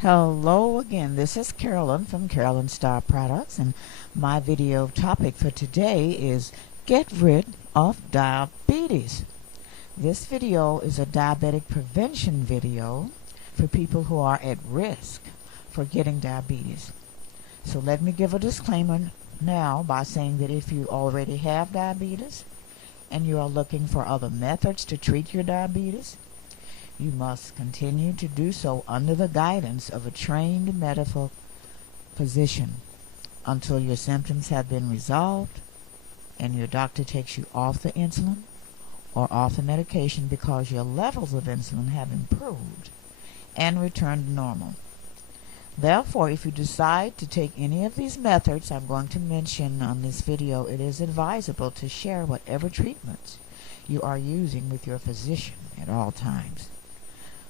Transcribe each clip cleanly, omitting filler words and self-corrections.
Hello again, this is Carolyn from Carolyn Star Products, and my video topic for today is get rid of diabetes. This video is a diabetic prevention video for people who are at risk for getting diabetes. So let me give a disclaimer now by saying that if you already have diabetes and you are looking for other methods to treat your diabetes, you must continue to do so under the guidance of a trained medical physician until your symptoms have been resolved and your doctor takes you off the insulin or off the medication because your levels of insulin have improved and returned to normal. Therefore, if you decide to take any of these methods I'm going to mention on this video, it is advisable to share whatever treatments you are using with your physician at all times.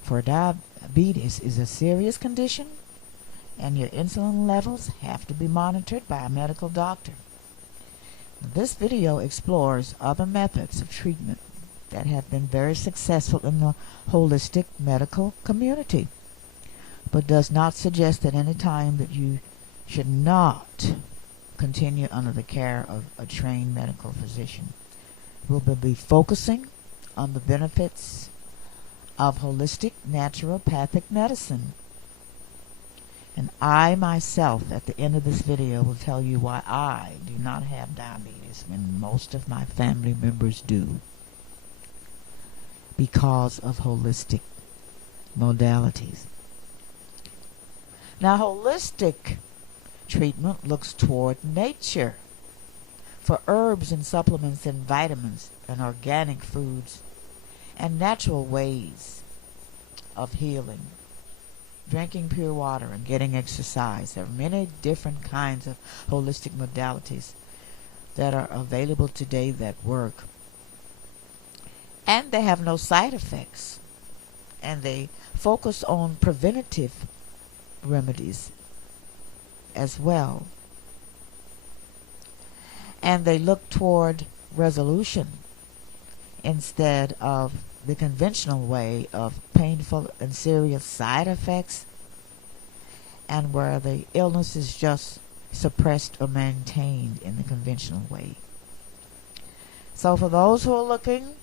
For diabetes is a serious condition and your insulin levels have to be monitored by a medical doctor. This video explores other methods of treatment that have been very successful in the holistic medical community, but does not suggest at any time that you should not continue under the care of a trained medical physician. We'll be focusing on the benefits of holistic naturopathic medicine. And I myself, at the end of this video, will tell you why I do not have diabetes when most of my family members do, because of holistic modalities. Now, holistic treatment looks toward nature for herbs and supplements and vitamins and organic foods and natural ways of healing, drinking pure water and getting exercise. There are many different kinds of holistic modalities that are available today that work, and they have no side effects, and they focus on preventative remedies as well, and they look toward resolution instead of the conventional way of painful and serious side effects, and where the illness is just suppressed or maintained in the conventional way. So for those who are looking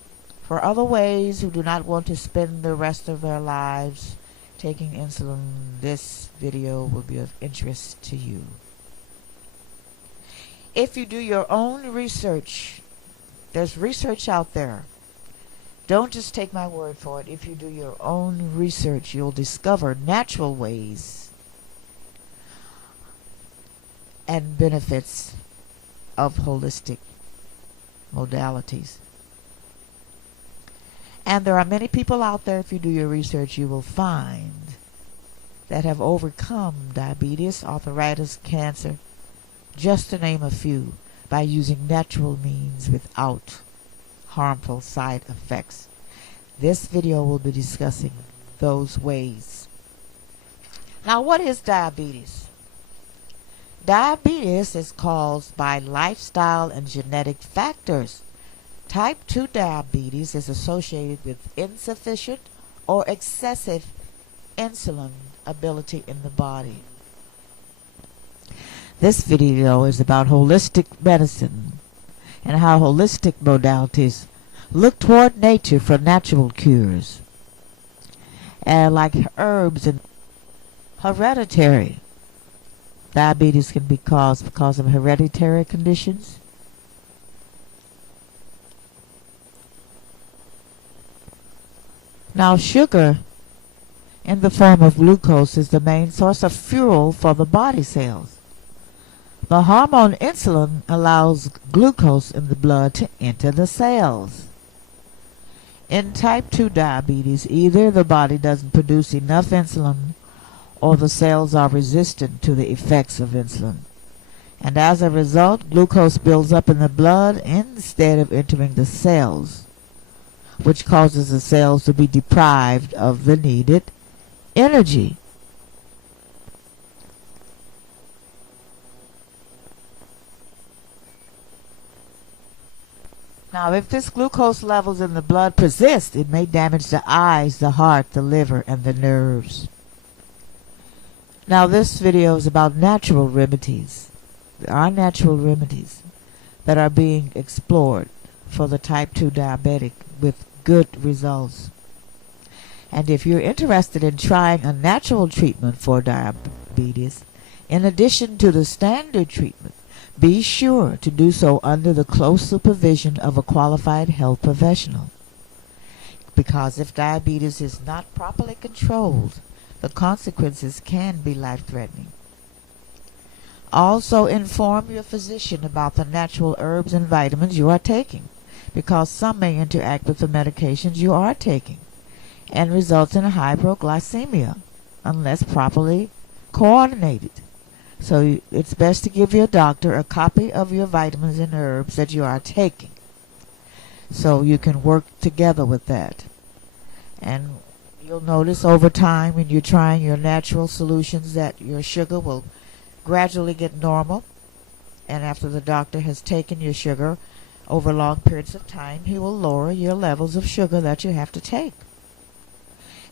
for other ways, who do not want to spend the rest of their lives taking insulin, this video will be of interest to you. If you do your own research, there's research out there. Don't just take my word for it. If you do your own research, you'll discover natural ways and benefits of holistic modalities. And there are many people out there, if you do your research, you will find that have overcome diabetes, arthritis, cancer, just to name a few, by using natural means without harmful side effects. This video will be discussing those ways. Now, what is diabetes? Diabetes is caused by lifestyle and genetic factors. Type 2 diabetes is associated with insufficient or excessive insulin ability in the body. This video is about holistic medicine and how holistic modalities look toward nature for natural cures, and like herbs and hereditary. Diabetes can be caused because of hereditary conditions. Now, sugar in the form of glucose is the main source of fuel for the body cells. The hormone insulin allows glucose in the blood to enter the cells. In type 2 diabetes, either the body doesn't produce enough insulin or the cells are resistant to the effects of insulin. And as a result, glucose builds up in the blood instead of entering the cells, which causes the cells to be deprived of the needed energy. Now, if this glucose levels in the blood persist, it may damage the eyes, the heart, the liver, and the nerves. Now this video is about natural remedies. There are natural remedies that are being explored for the type 2 diabetic with good results. And if you're interested in trying a natural treatment for diabetes, in addition to the standard treatment, be sure to do so under the close supervision of a qualified health professional. Because if diabetes is not properly controlled, the consequences can be life-threatening. Also inform your physician about the natural herbs and vitamins you are taking, because some may interact with the medications you are taking and result in a hypoglycemia unless properly coordinated. So it's best to give your doctor a copy of your vitamins and herbs that you are taking, so you can work together with that. And you'll notice over time when you're trying your natural solutions that your sugar will gradually get normal, and after the doctor has taken your sugar over long periods of time, he will lower your levels of sugar that you have to take.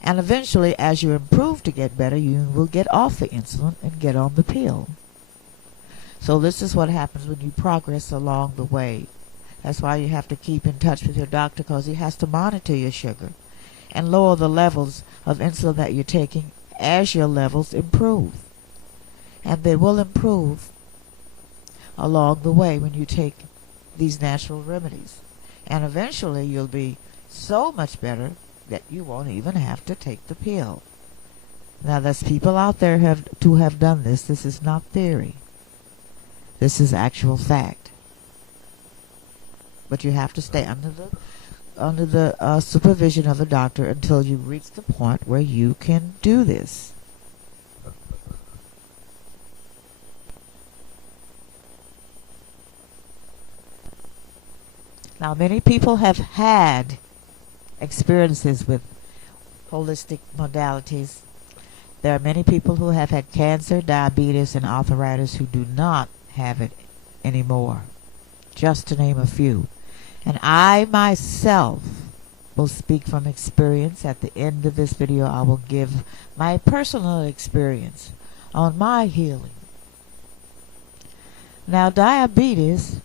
And eventually, as you improve to get better, you will get off the insulin and get on the pill. So this is what happens when you progress along the way. That's why you have to keep in touch with your doctor, because he has to monitor your sugar and lower the levels of insulin that you're taking as your levels improve. And they will improve along the way when you take these natural remedies. And eventually you'll be so much better that you won't even have to take the pill. Now there's people out there who have done this. This is not theory. This is actual fact. But you have to stay under the supervision of a doctor until you reach the point where you can do this. Now many people have had experiences with holistic modalities. There are many people who have had cancer, diabetes, and arthritis who do not have it anymore, just to name a few. And I myself will speak from experience. At the end of this video, I will give my personal experience on my healing. Now, diabetes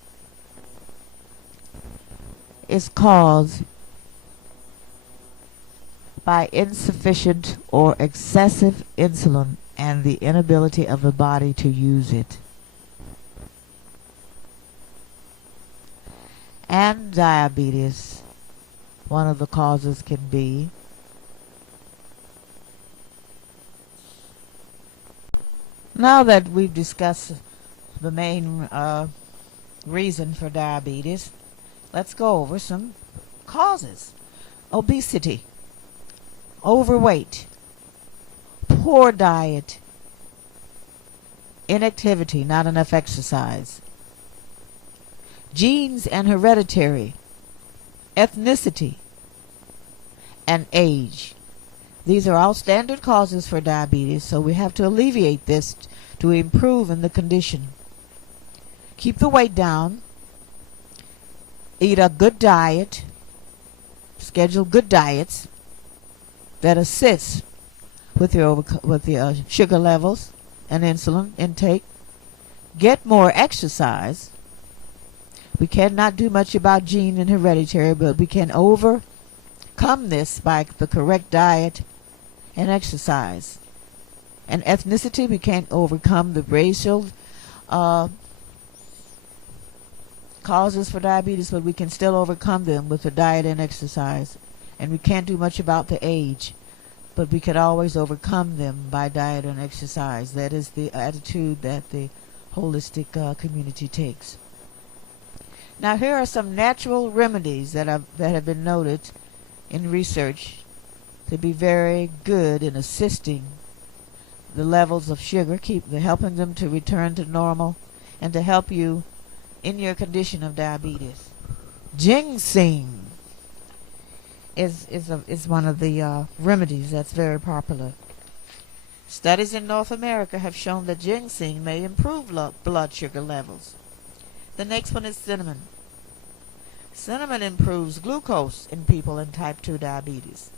is caused by insufficient or excessive insulin and the inability of the body to use it. And diabetes, one of the causes can be now that we've discussed the main reason for diabetes, let's go over some causes. Obesity, overweight, poor diet, inactivity, not enough exercise, genes and hereditary, ethnicity, and age. These are all standard causes for diabetes, so we have to alleviate this to improve in the condition. Keep the weight down, eat a good diet, schedule good diets that assist with your sugar levels and insulin intake. Get more exercise. We cannot do much about gene and hereditary, but we can overcome this by the correct diet and exercise. And ethnicity, we can't overcome the racial causes for diabetes, but we can still overcome them with the diet and exercise. And we can't do much about the age, but we can always overcome them by diet and exercise. That is the attitude that the holistic community takes. Now here are some natural remedies that have been noted in research to be very good in assisting the levels of sugar, helping them to return to normal, and to help you in your condition of diabetes. Ginseng is one of the remedies that's very popular. Studies in North America have shown that ginseng may improve blood sugar levels. The next one is cinnamon. Cinnamon improves glucose in people in type 2 diabetes.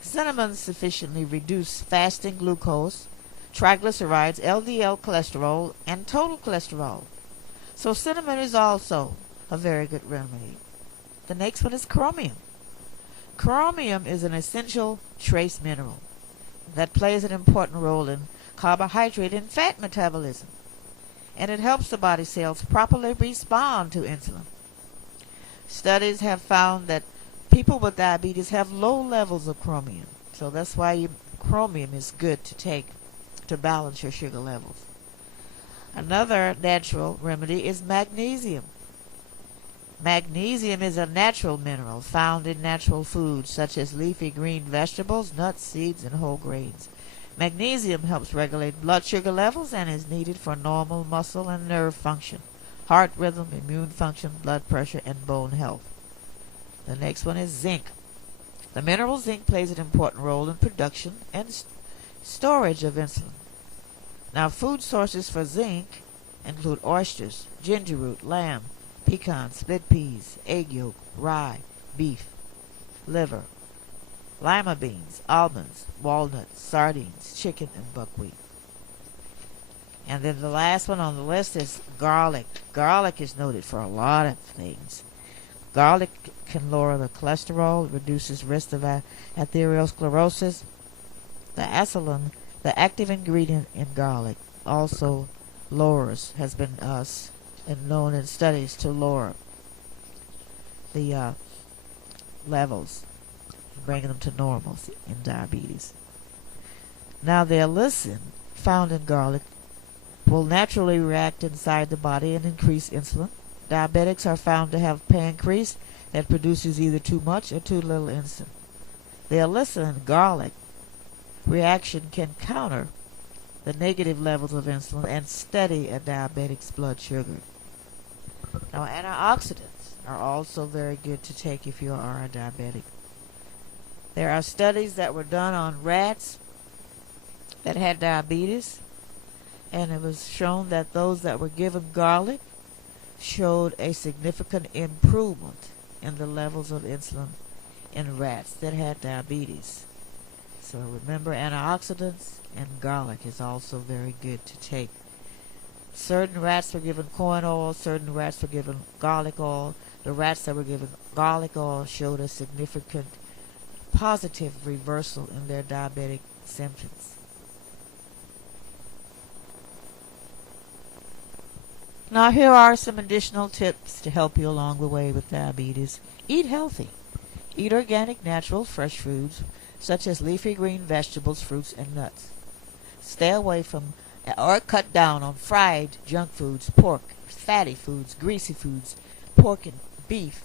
Cinnamon sufficiently reduces fasting glucose triglycerides, LDL cholesterol, and total cholesterol. So cinnamon is also a very good remedy. The next one is chromium. Chromium is an essential trace mineral that plays an important role in carbohydrate and fat metabolism, and it helps the body cells properly respond to insulin. Studies have found that people with diabetes have low levels of chromium, so that's why chromium is good to take to balance your sugar levels. Another natural remedy is magnesium. Magnesium is a natural mineral found in natural foods such as leafy green vegetables, nuts, seeds, and whole grains. Magnesium helps regulate blood sugar levels and is needed for normal muscle and nerve function, heart rhythm, immune function, blood pressure, and bone health. The next one is zinc. The mineral zinc plays an important role in production and storage of insulin. Now, food sources for zinc include oysters, ginger root, lamb, pecans, split peas, egg yolk, rye, beef, liver, lima beans, almonds, walnuts, sardines, chicken, and buckwheat. And then the last one on the list is garlic. Garlic is noted for a lot of things. Garlic can lower the cholesterol, reduces risk of atherosclerosis. The acetylene, the active ingredient in garlic, also has been known in studies to lower the levels, bringing them to normal in diabetes. Now, the allicin found in garlic will naturally react inside the body and increase insulin. Diabetics are found to have pancreas that produces either too much or too little insulin. The allicin in garlic reaction can counter the negative levels of insulin and steady a diabetic's blood sugar. Now, antioxidants are also very good to take if you are a diabetic. There are studies that were done on rats that had diabetes, and it was shown that those that were given garlic showed a significant improvement in the levels of insulin in rats that had diabetes. So remember, antioxidants and garlic is also very good to take. Certain rats were given corn oil, certain rats were given garlic oil. The rats that were given garlic oil showed a significant positive reversal in their diabetic symptoms. Now, here are some additional tips to help you along the way with diabetes. Eat healthy. Eat organic, natural, fresh foods, such as leafy green vegetables, fruits, and nuts. Stay away from or cut down on fried junk foods, pork, fatty foods, greasy foods, pork and beef,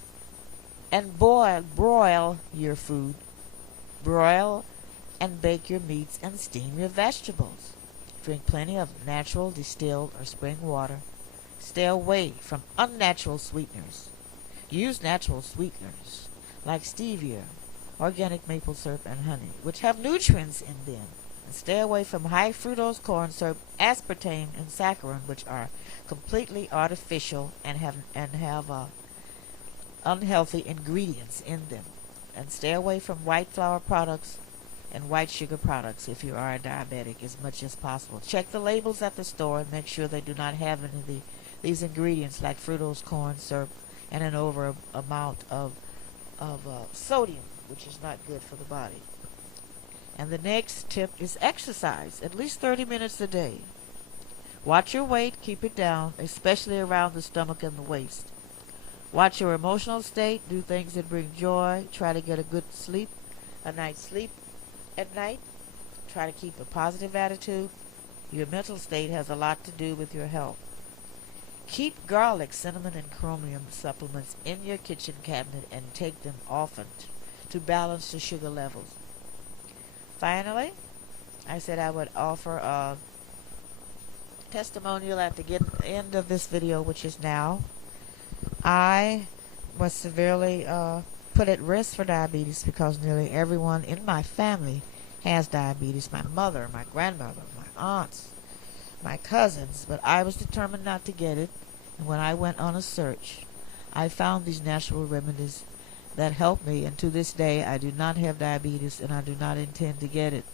and broil your food. Broil and bake your meats and steam your vegetables. Drink plenty of natural, distilled, or spring water. Stay away from unnatural sweeteners. Use natural sweeteners like stevia, organic maple syrup, and honey, which have nutrients in them. And stay away from high fructose corn syrup, aspartame, and saccharin, which are completely artificial and have unhealthy ingredients in them. And stay away from white flour products and white sugar products if you are a diabetic as much as possible. Check the labels at the store and make sure they do not have any of these ingredients like fructose corn syrup and an over amount of sodium, which is not good for the body. And the next tip is exercise, at least 30 minutes a day. Watch your weight, keep it down, especially around the stomach and the waist. Watch your emotional state, do things that bring joy, try to get a good sleep, a night's sleep at night. Try to keep a positive attitude. Your mental state has a lot to do with your health. Keep garlic, cinnamon, and chromium supplements in your kitchen cabinet and take them often to balance the sugar levels. Finally, I said I would offer a testimonial at the end of this video, which is now. I was severely put at risk for diabetes because nearly everyone in my family has diabetes. My mother, my grandmother, my aunts, my cousins, but I was determined not to get it. And when I went on a search, I found these natural remedies that helped me, and to this day I do not have diabetes and I do not intend to get it.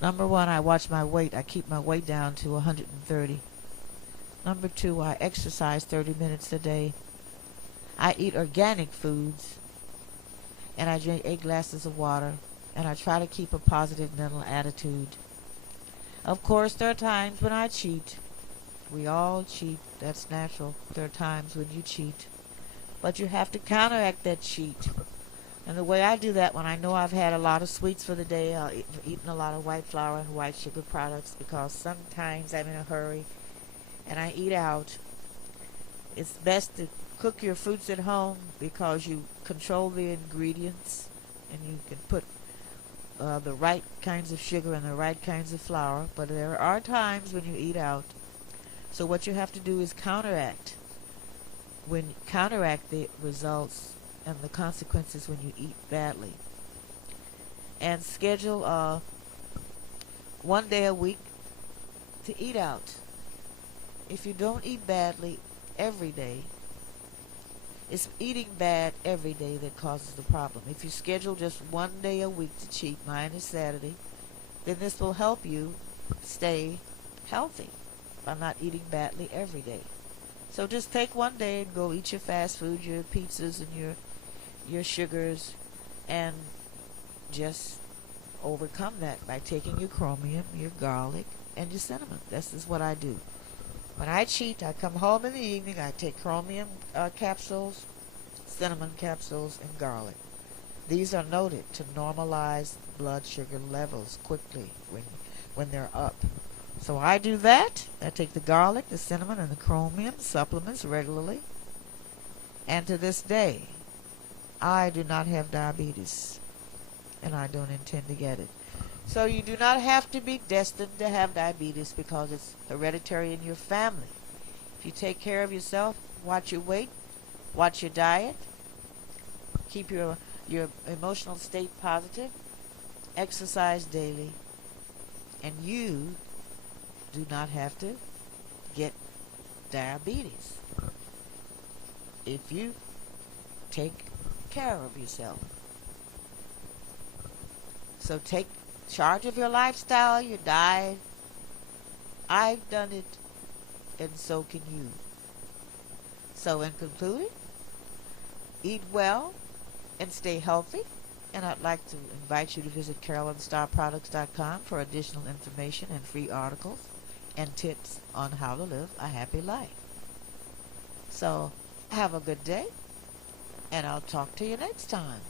Number one, I watch my weight. I keep my weight down to 130. Number two, I exercise 30 minutes a day. I eat organic foods, and I drink 8 glasses of water, and I try to keep a positive mental attitude. Of course, there are times when I cheat. We all cheat. That's natural. There are times when you cheat. But you have to counteract that cheat. And the way I do that, when I know I've had a lot of sweets for the day, I'll eaten a lot of white flour and white sugar products, because sometimes I'm in a hurry and I eat out. It's best to cook your foods at home because you control the ingredients and you can put the right kinds of sugar and the right kinds of flour. But there are times when you eat out. So what you have to do is counteract the results and the consequences when you eat badly. And schedule 1 day a week to eat out. If you don't eat badly every day, it's eating bad every day that causes the problem. If you schedule just 1 day a week to cheat, mine is Saturday, then this will help you stay healthy by not eating badly every day. So just take 1 day and go eat your fast food, your pizzas and your sugars, and just overcome that by taking your chromium, your garlic, and your cinnamon. This is what I do. When I cheat, I come home in the evening, I take chromium capsules, cinnamon capsules, and garlic. These are noted to normalize blood sugar levels quickly when they're up. So I do that. I take the garlic, the cinnamon, and the chromium supplements regularly. And to this day, I do not have diabetes, and I don't intend to get it. So you do not have to be destined to have diabetes because it's hereditary in your family. If you take care of yourself, watch your weight, watch your diet, keep your emotional state positive, exercise daily, and you do not have to get diabetes if you take care of yourself. So take charge of your lifestyle, your diet. I've done it, and so can you. So in concluding, eat well and stay healthy. And I'd like to invite you to visit CarolynStarProducts.com for additional information and free articles and tips on how to live a happy life. So have a good day, and I'll talk to you next time.